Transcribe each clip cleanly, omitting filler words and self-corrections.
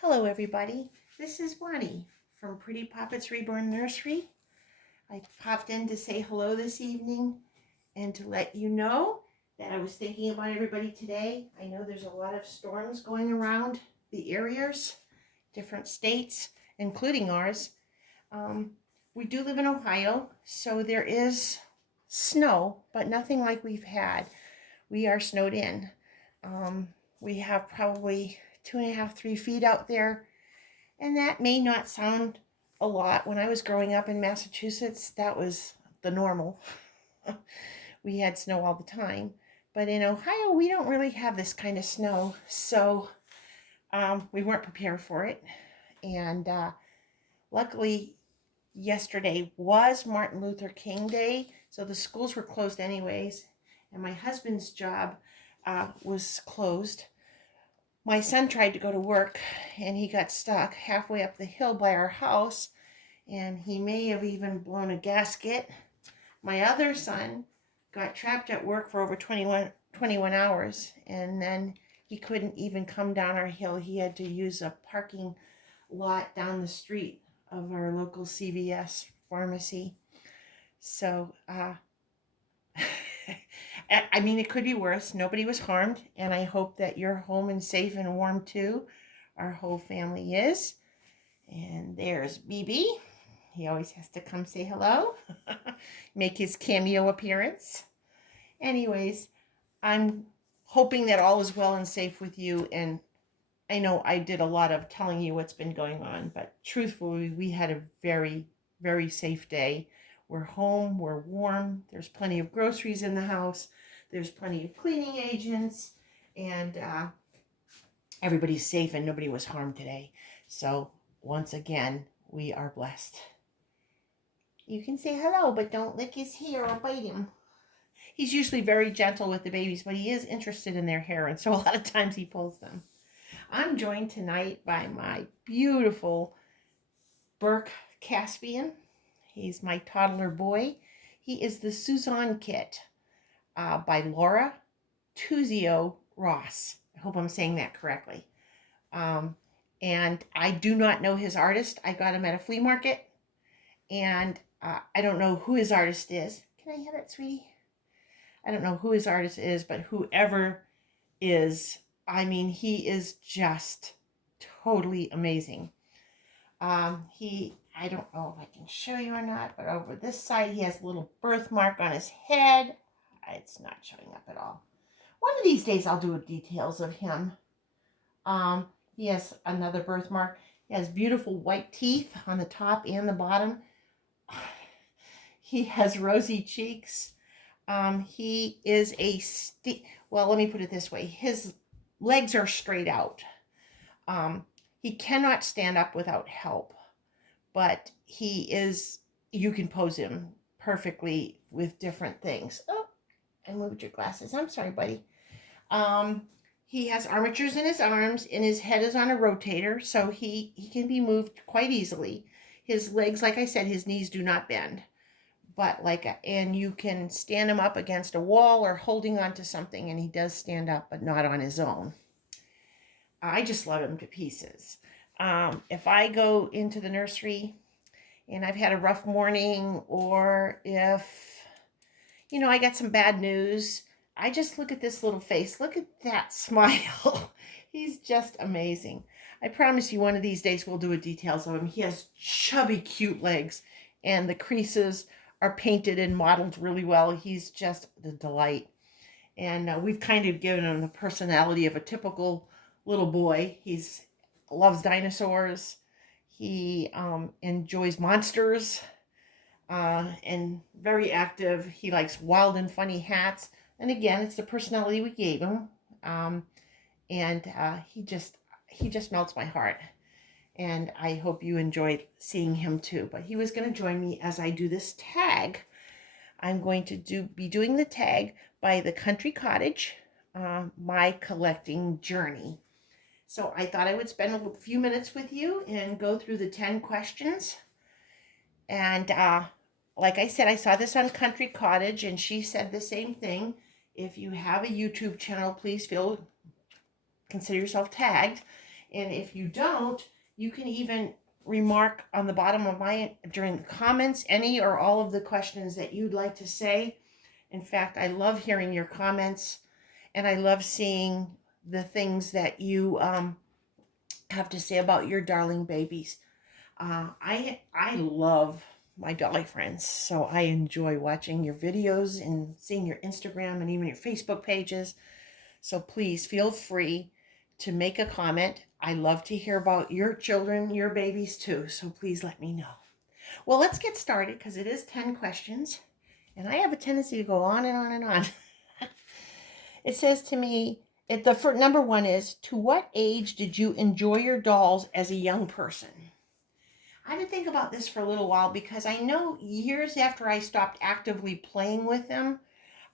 Hello everybody, this is Bonnie from Pretty Poppets Reborn Nursery. I popped in to say hello this evening and to let you know that I was thinking about everybody today. I know there's a lot of storms going around the areas, different states, including ours. We do live in Ohio, so there is snow, but nothing like we've had. We are snowed in. We have probably 2.5, 3 feet out there. And that may not sound a lot. When I was growing up in Massachusetts, that was the normal. We had snow all the time. But in Ohio, we don't really have this kind of snow. So we weren't prepared for it. And luckily, yesterday was Martin Luther King Day. So the schools were closed anyways. And my husband's job was closed. My son tried to go to work and he got stuck halfway up the hill by our house, and he may have even blown a gasket. My other son got trapped at work for over 21 hours, and then he couldn't even come down our hill. He had to use a parking lot down the street of our local CVS pharmacy. So, I mean, it could be worse. Nobody was harmed, and I hope that you're home and safe and warm too. Our whole family is. And there's BB. He always has to come say hello, make his cameo appearance. Anyways, I'm hoping that all is well and safe with you. And I know I did a lot of telling you what's been going on, but truthfully, we had a very, very safe day. We're home, we're warm, there's plenty of groceries in the house, there's plenty of cleaning agents, and everybody's safe and nobody was harmed today. So once again, we are blessed. You can say hello, but don't lick his hair or bite him. He's usually very gentle with the babies, but he is interested in their hair, and so a lot of times he pulls them. I'm joined tonight by my beautiful Burke Caspain. He's my toddler boy. He is the Suzanne Kit by Laura Tuzio Ross. I hope I'm saying that correctly. And I do not know his artist. I got him at a flea market, and I don't know who his artist is. Can I have it, sweetie? I don't know who his artist is, but whoever is, I mean, he is just totally amazing. I don't know if I can show you or not, but over this side, he has a little birthmark on his head. It's not showing up at all. One of these days, I'll do details of him. He has another birthmark. He has beautiful white teeth on the top and the bottom. He has rosy cheeks. He is well, let me put it this way. His legs are straight out. He cannot stand up without help, but you can pose him perfectly with different things. Oh, I moved your glasses. I'm sorry, buddy. He has armatures in his arms, and his head is on a rotator, so he can be moved quite easily. His legs, like I said, his knees do not bend. But and you can stand him up against a wall or holding onto something, and he does stand up, but not on his own. I just love him to pieces. If I go into the nursery and I've had a rough morning, or if, I got some bad news, I just look at this little face. Look at that smile. He's just amazing. I promise you one of these days we'll do details of him. He has chubby, cute legs, and the creases are painted and modeled really well. He's just the delight. And we've kind of given him the personality of a typical little boy. He loves dinosaurs. He enjoys monsters, and very active. He likes wild and funny hats. And again, it's the personality we gave him. And he just melts my heart. And I hope you enjoyed seeing him too. But he was going to join me as I do this tag. I'm going to be doing the tag by the Country Cottage, My Collecting Journey. So I thought I would spend a few minutes with you and go through the 10 questions. And like I said, I saw this on Country Cottage, and she said the same thing. If you have a YouTube channel, please consider yourself tagged. And if you don't, you can even remark on the bottom of during the comments, any or all of the questions that you'd like to say. In fact, I love hearing your comments, and I love seeing the things that you have to say about your darling babies. I love my Dolly friends, so I enjoy watching your videos and seeing your Instagram and even your Facebook pages. So please feel free to make a comment. I love to hear about your children, your babies too, so please let me know. Well, let's get started because it is 10 questions, and I have a tendency to go on and on and on. It says to me, number one is, to what age did you enjoy your dolls as a young person? I had to think about this for a little while because I know years after I stopped actively playing with them,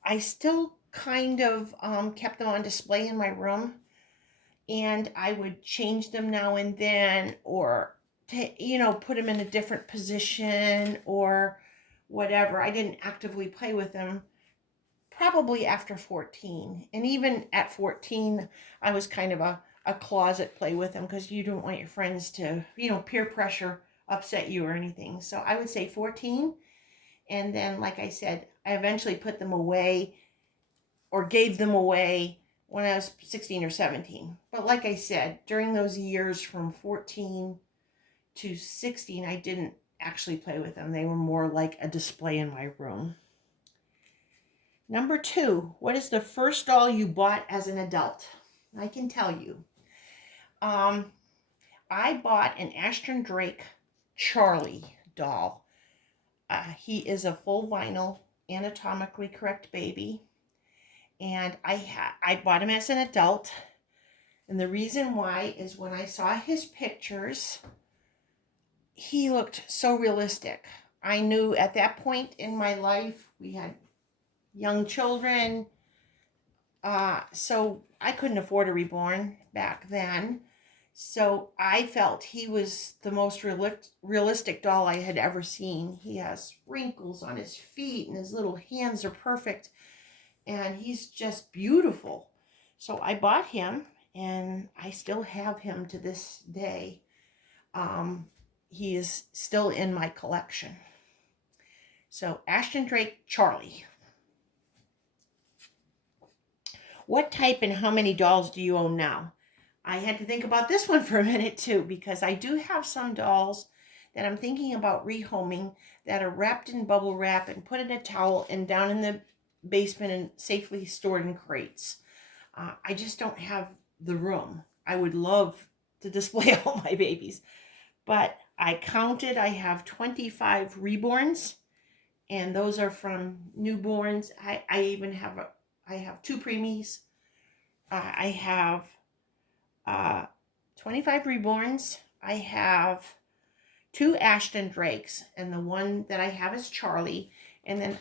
I still kind of kept them on display in my room, and I would change them now and then, or put them in a different position or whatever. I didn't actively play with them probably after 14. And even at 14, I was kind of a closet play with them because you don't want your friends to, peer pressure upset you or anything. So I would say 14. And then, like I said, I eventually put them away or gave them away when I was 16 or 17. But like I said, during those years from 14 to 16, I didn't actually play with them. They were more like a display in my room. Number two, what is the first doll you bought as an adult? I can tell you. I bought an Ashton Drake Charlie doll. He is a full vinyl, anatomically correct baby. And I bought him as an adult. And the reason why is when I saw his pictures, he looked so realistic. I knew at that point in my life, we had young children, so I couldn't afford a reborn back then. So I felt he was the most realistic doll I had ever seen. He has wrinkles on his feet and his little hands are perfect. And he's just beautiful. So I bought him, and I still have him to this day. He is still in my collection. So Ashton Drake Charlie. What type and how many dolls do you own now? I had to think about this one for a minute too, because I do have some dolls that I'm thinking about rehoming that are wrapped in bubble wrap and put in a towel and down in the basement and safely stored in crates. I just don't have the room. I would love to display all my babies, but I counted. I have 25 reborns, and those are from newborns. I even have I have two preemies. I have 25 reborns. I have two Ashton Drakes, and the one that I have is Charlie. And then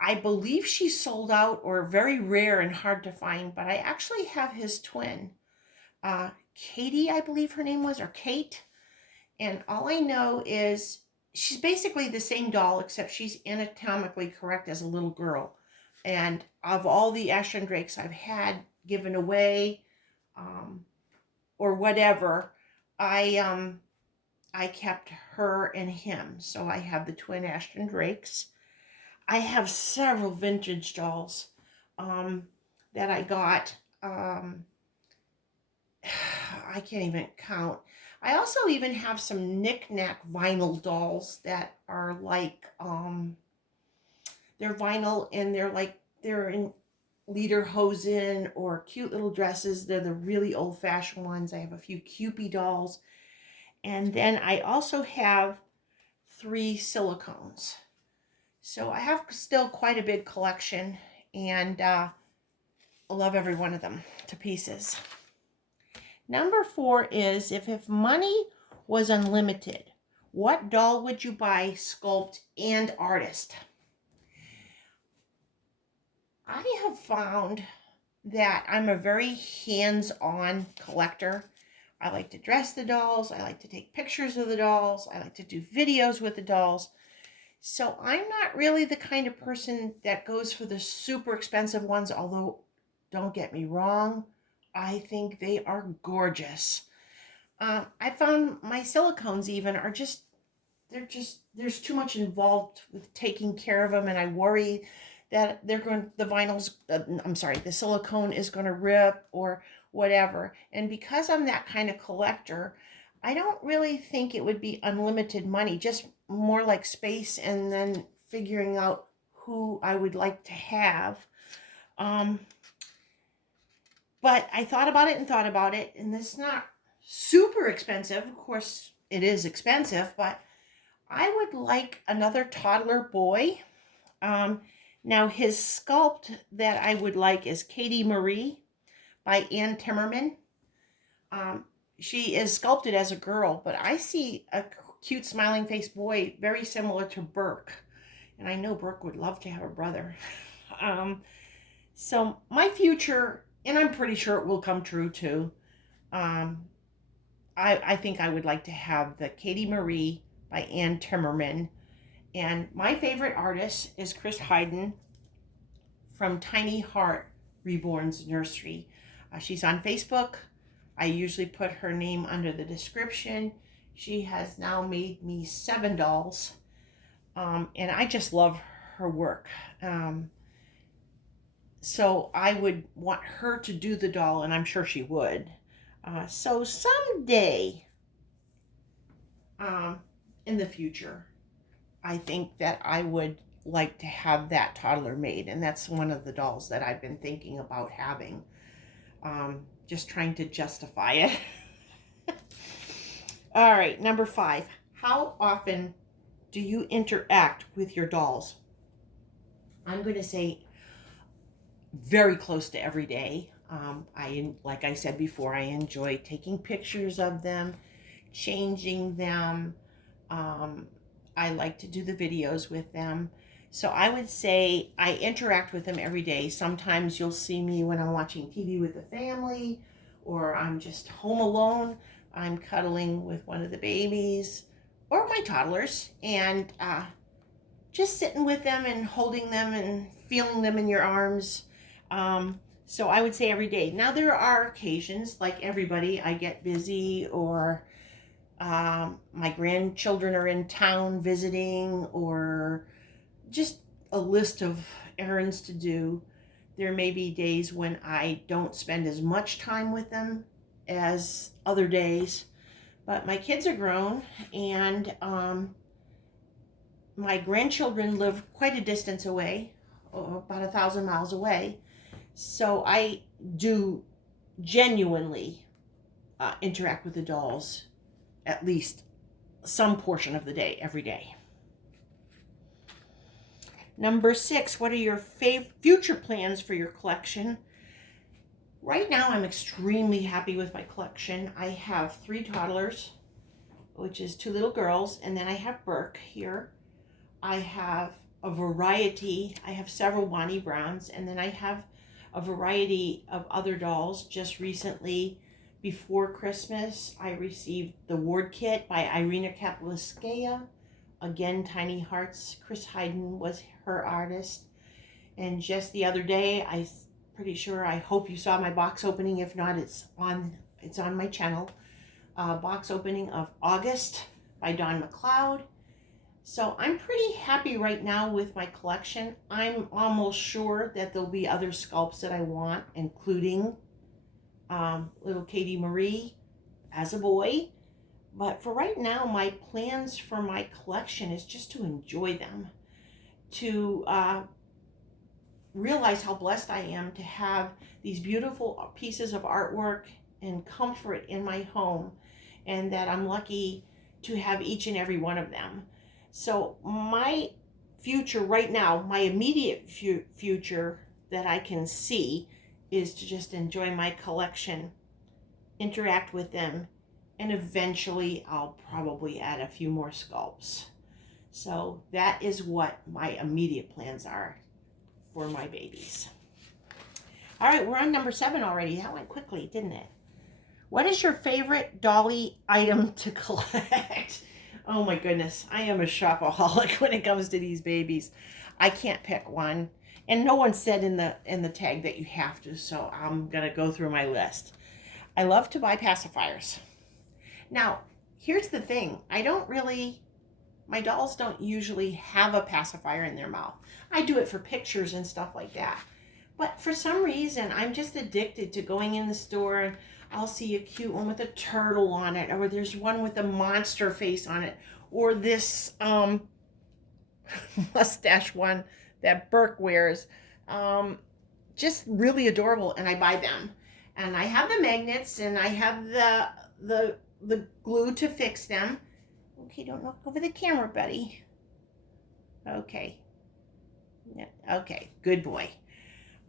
I believe she sold out or very rare and hard to find, but I actually have his twin. Katie, I believe her name was, or Kate. And all I know is she's basically the same doll, except she's anatomically correct as a little girl. And of all the Ashton Drakes I've had given away, or whatever, I kept her and him. So I have the twin Ashton Drakes. I have several vintage dolls that I got. I can't even count. I also even have some knick-knack vinyl dolls that are like, they're vinyl and they're in lederhosen or cute little dresses. They're the really old-fashioned ones. I have a few Kewpie dolls. And then I also have 3 silicones. So I have still quite a big collection, and I love every one of them to pieces. Number 4 is, if money was unlimited, what doll would you buy, sculpt, and artist? I have found that I'm a very hands-on collector. I like to dress the dolls. I like to take pictures of the dolls. I like to do videos with the dolls. So I'm not really the kind of person that goes for the super expensive ones, although don't get me wrong, I think they are gorgeous. I found my silicones even are just, there's too much involved with taking care of them, and I worry that the vinyls, I'm sorry, the silicone is going to rip or whatever. And because I'm that kind of collector, I don't really think it would be unlimited money, just more like space and then figuring out who I would like to have. Um, but I thought about it and thought about it, and it's not super expensive. Of course, it is expensive, but I would like another toddler boy. Um, Now, his sculpt that I would like is Katie Marie by Ann Timmerman. Um, she is sculpted as a girl, but I see a cute smiling face boy very similar to Burke. And I know Burke would love to have a brother. Um, so my future, and I'm pretty sure it will come true too. Um, I think I would like to have the Katie Marie by Ann Timmerman. And my favorite artist is Chris Hayden from Tiny Heart Reborn's Nursery. She's on Facebook. I usually put her name under the description. She has now made me 7 dolls. And I just love her work. So I would want her to do the doll, and I'm sure she would. So someday in the future, I think that I would like to have that toddler made, and that's one of the dolls that I've been thinking about having. Just trying to justify it. All right, number 5. How often do you interact with your dolls? I'm going to say very close to every day. Like I said before, I enjoy taking pictures of them, changing them. I like to do the videos with them. So I would say I interact with them every day. Sometimes you'll see me when I'm watching TV with the family, or I'm just home alone. I'm cuddling with one of the babies or my toddlers, and just sitting with them and holding them and feeling them in your arms. So I would say every day. Now there are occasions, like everybody, I get busy, or my grandchildren are in town visiting, or just a list of errands to do. There may be days when I don't spend as much time with them as other days, but my kids are grown, and my grandchildren live quite a distance away, about 1,000 miles away. So I do genuinely interact with the dolls at least some portion of the day, every day. Number 6, what are your future plans for your collection? Right now, I'm extremely happy with my collection. I have 3 toddlers, which is 2 little girls, and then I have Burke here. I have a variety. I have several Bonnie Browns, and then I have a variety of other dolls. Just recently, before Christmas, I received the Ward Kit by Irina Kapliskaya. Again, Tiny Hearts. Chris Hayden was her artist. And just the other day, I hope you saw my box opening. If not, it's on my channel. Box opening of August by Dawn McLeod. So I'm pretty happy right now with my collection. I'm almost sure that there'll be other sculpts that I want, including little Katie Marie as a boy. But for right now, my plans for my collection is just to enjoy them, to realize how blessed I am to have these beautiful pieces of artwork and comfort in my home, and that I'm lucky to have each and every one of them. So my future right now, my immediate future that I can see, is to just enjoy my collection, interact with them, and eventually I'll probably add a few more sculpts. So that is what my immediate plans are for my babies. All right, we're on number 7 already. That went quickly, didn't it? What is your favorite Dolly item to collect? Oh my goodness, I am a shopaholic when it comes to these babies. I can't pick one, and no one said in the tag that you have to, so I'm gonna go through my list. I love to buy pacifiers. Now, here's the thing. My dolls don't usually have a pacifier in their mouth. I do it for pictures and stuff like that. But for some reason, I'm just addicted to going in the store and I'll see a cute one with a turtle on it, or there's one with a monster face on it, or this mustache one that Burke wears. Just really adorable, and I buy them. And I have the magnets, and I have the glue to fix them. Okay, don't knock over the camera, buddy. Okay. Okay, good boy.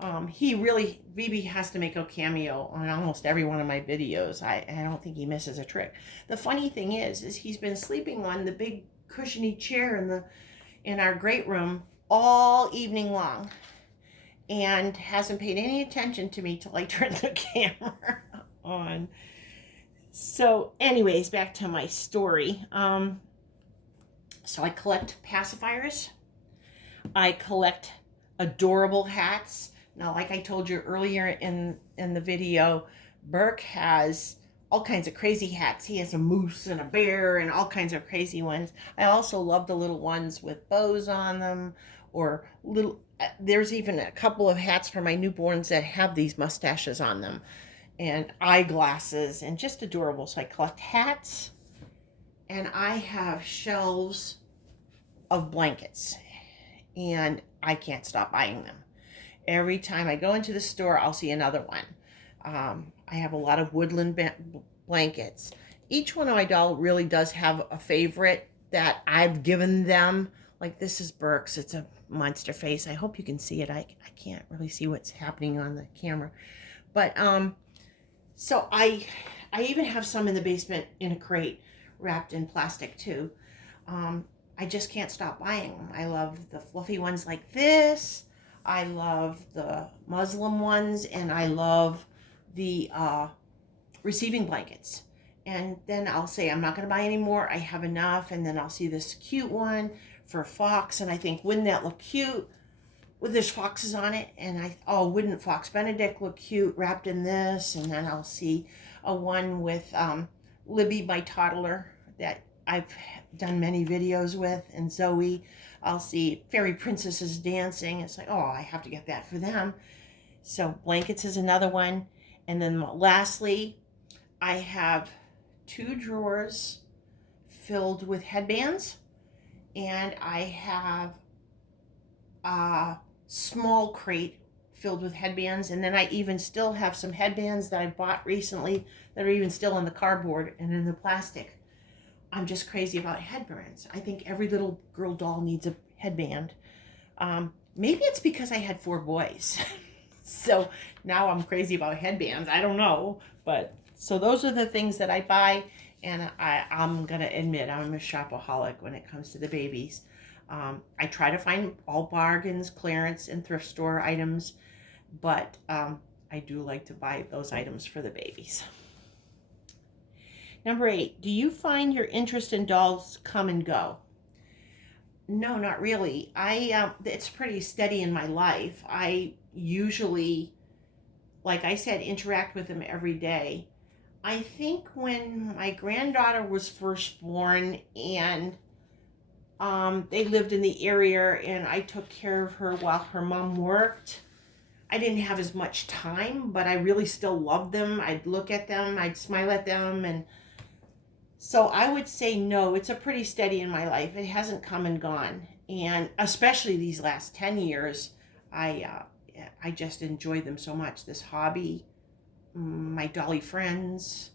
BB has to make a cameo on almost every one of my videos. I don't think he misses a trick. The funny thing is he's been sleeping on the big cushiony chair in our great room all evening long, and hasn't paid any attention to me till I turned the camera on. So anyways, back to my story. So I collect pacifiers. I collect adorable hats. Now, like I told you earlier in the video, Burke has all kinds of crazy hats. He has a moose and a bear and all kinds of crazy ones. I also love the little ones with bows on them, or there's even a couple of hats for my newborns that have these mustaches on them, and eyeglasses, and just adorable. So I collect hats, and I have shelves of blankets, and I can't stop buying them. Every time I go into the store, I'll see another one. I have a lot of woodland blankets. Each one of my dolls really does have a favorite that I've given them. Like this is Burke's. It's a monster face. I hope you can see it. I can't really see what's happening on the camera. But so I even have some in the basement in a crate wrapped in plastic too. I just can't stop buying them. I love the fluffy ones like this. I love the Muslim ones, and I love the receiving blankets. And then I'll say, I'm not going to buy any more. I have enough. And then I'll see this cute one for Fox, and I think, wouldn't that look cute with there's foxes on it? And wouldn't Fox Benedict look cute wrapped in this? And then I'll see a one with Libby, my toddler, that I've done many videos with, and Zoe. I'll see fairy princesses dancing. It's like, oh, I have to get that for them. So blankets is another one. And then lastly, I have 2 drawers filled with headbands, and I have a small crate filled with headbands, and then I even still have some headbands that I bought recently that are even still in the cardboard and in the plastic. I'm just crazy about headbands. I think every little girl doll needs a headband. Maybe it's because I had 4 boys. So now I'm crazy about headbands. I don't know. But so those are the things that I buy. And I'm going to admit I'm a shopaholic when it comes to the babies. I try to find all bargains, clearance, and thrift store items. But I do like to buy those items for the babies. Number 8, do you find your interest in dolls come and go? No, not really. It's pretty steady in my life. I usually, like I said, interact with them every day. I think when my granddaughter was first born, and they lived in the area, and I took care of her while her mom worked, I didn't have as much time, but I really still loved them. I'd look at them, I'd smile at them, and so I would say no, it's a pretty steady in my life. It hasn't come and gone. And especially these last 10 years, I just enjoy them so much. This hobby, my Dolly friends,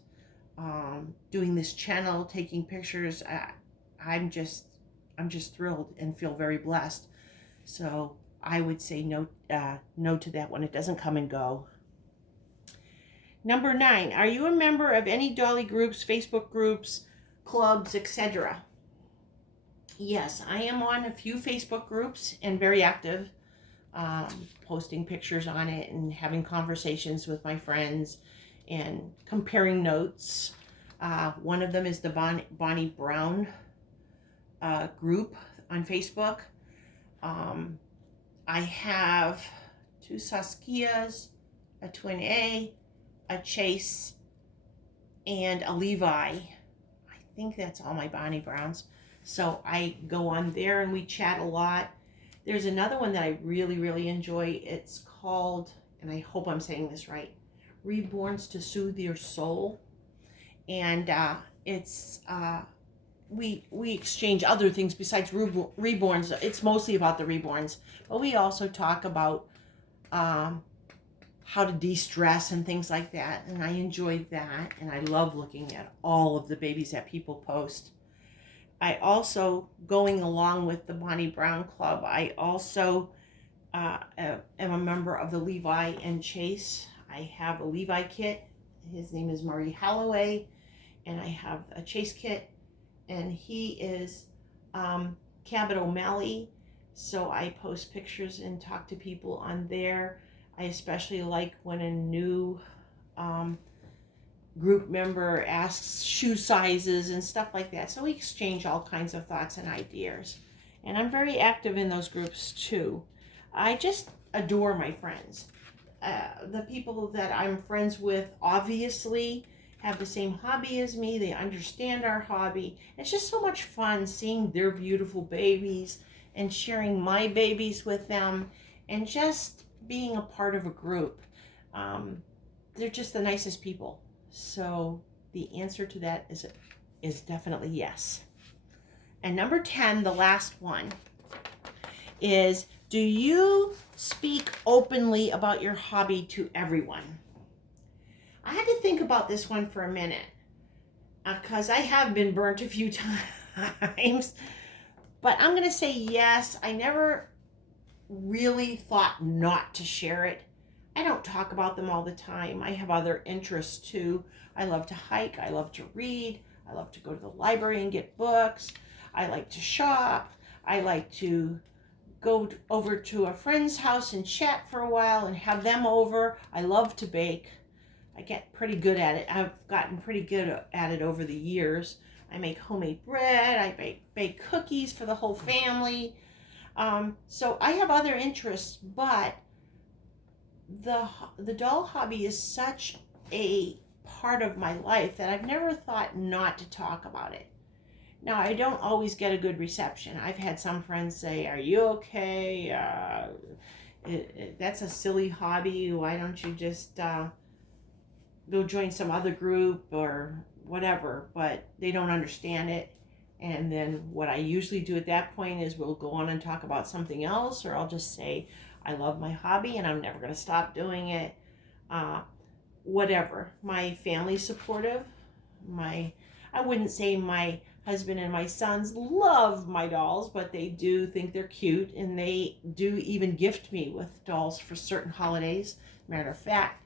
doing this channel, taking pictures. I'm just thrilled and feel very blessed. So I would say no to that one. It doesn't come and go. Number 9, are you a member of any Dolly groups, Facebook groups, clubs, etc.? Yes, I am on a few Facebook groups and very active, posting pictures on it and having conversations with my friends and comparing notes. One of them is the Bonnie Brown group on Facebook. I have 2 Saskias, a Twin A, a Chase, and a Levi think that's all my Bonnie Browns. So I go on there and we chat a lot. There's another one that I really, really enjoy. It's called, and I hope I'm saying this right, Reborns to Soothe Your Soul. And it's we exchange other things besides reborns. It's mostly about the reborns, but we also talk about how to de-stress and things like that. And I enjoy that, and I love looking at all of the babies that people post. I also, going along with the Bonnie Brown Club, I also am a member of the Levi and Chase. I have a Levi kit. His name is Murray Holloway, and I have a Chase kit, and he is Cabot O'Malley. So I post pictures and talk to people on there. I especially like when a new group member asks shoe sizes and stuff like that. So we exchange all kinds of thoughts and ideas. And I'm very active in those groups too. I just adore my friends. The people that I'm friends with obviously have the same hobby as me. They understand our hobby. It's just so much fun seeing their beautiful babies and sharing my babies with them and just being a part of a group. They're just the nicest people. So the answer to that is definitely yes. And number 10, the last one, is, do you speak openly about your hobby to everyone? I had to think about this one for a minute because I have been burnt a few times. But I'm going to say yes. I never really thought not to share it. I don't talk about them all the time. I have other interests too. I love to hike. I love to read. I love to go to the library and get books. I like to shop. I like to go over to a friend's house and chat for a while and have them over. I love to bake. I get pretty good at it. I've gotten pretty good at it over the years. I make homemade bread. I bake cookies for the whole family. So I have other interests, but the doll hobby is such a part of my life that I've never thought not to talk about it. Now, I don't always get a good reception. I've had some friends say, "Are you okay? That's a silly hobby. Why don't you just go join some other group or whatever?" But they don't understand it. And then what I usually do at that point is we'll go on and talk about something else, or I'll just say, I love my hobby and I'm never going to stop doing it. Whatever. My family's supportive. I wouldn't say my husband and my sons love my dolls, but they do think they're cute, and they do even gift me with dolls for certain holidays. Matter of fact,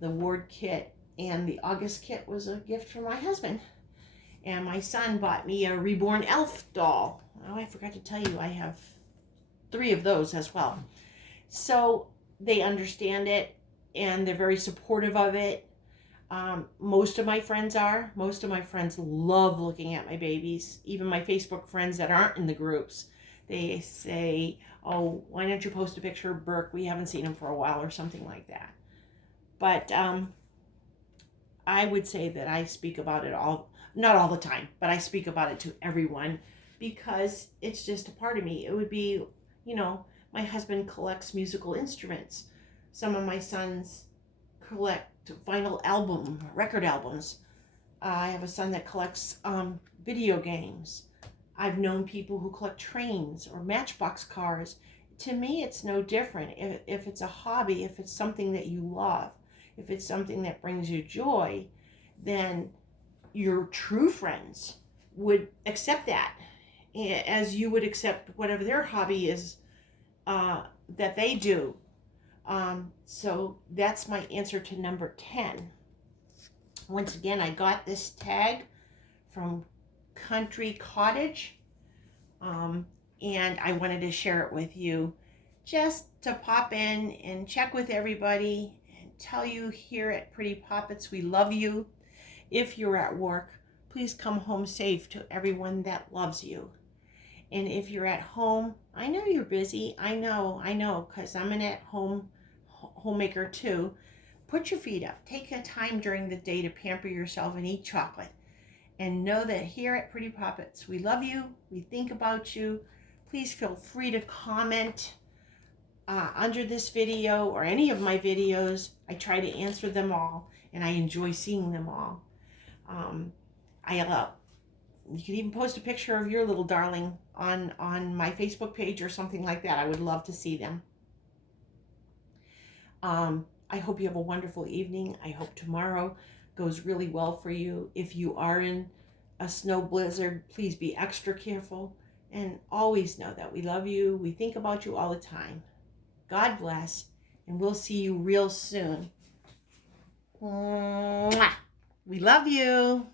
the Ward kit and the August kit was a gift from my husband. And my son bought me a reborn elf doll. Oh, I forgot to tell you, I have 3 of those as well. So they understand it, and they're very supportive of it. Most of my friends are. Most of my friends love looking at my babies. Even my Facebook friends that aren't in the groups, they say, "Oh, why don't you post a picture of Burke? We haven't seen him for a while," or something like that. But I would say that I speak about it not all the time, but I speak about it to everyone because it's just a part of me. It would be, my husband collects musical instruments. Some of my sons collect record albums. I have a son that collects video games. I've known people who collect trains or Matchbox cars. To me, it's no different. If it's a hobby, if it's something that you love, if it's something that brings you joy, then your true friends would accept that as you would accept whatever their hobby is that they do. So that's my answer to number 10. Once again, I got this tag from Country Cottage, and I wanted to share it with you just to pop in and check with everybody and tell you here at Pretty Poppets we love you. If you're at work, please come home safe to everyone that loves you. And if you're at home, I know you're busy. I know, because I'm an at-home homemaker too. Put your feet up. Take a time during the day to pamper yourself and eat chocolate. And know that here at Pretty Puppets, we love you. We think about you. Please feel free to comment under this video or any of my videos. I try to answer them all, and I enjoy seeing them all. You can even post a picture of your little darling on my Facebook page or something like that. I would love to see them. I hope you have a wonderful evening. I hope tomorrow goes really well for you. If you are in a snow blizzard, please be extra careful, and always know that we love you. We think about you all the time. God bless, and we'll see you real soon. Mwah. We love you.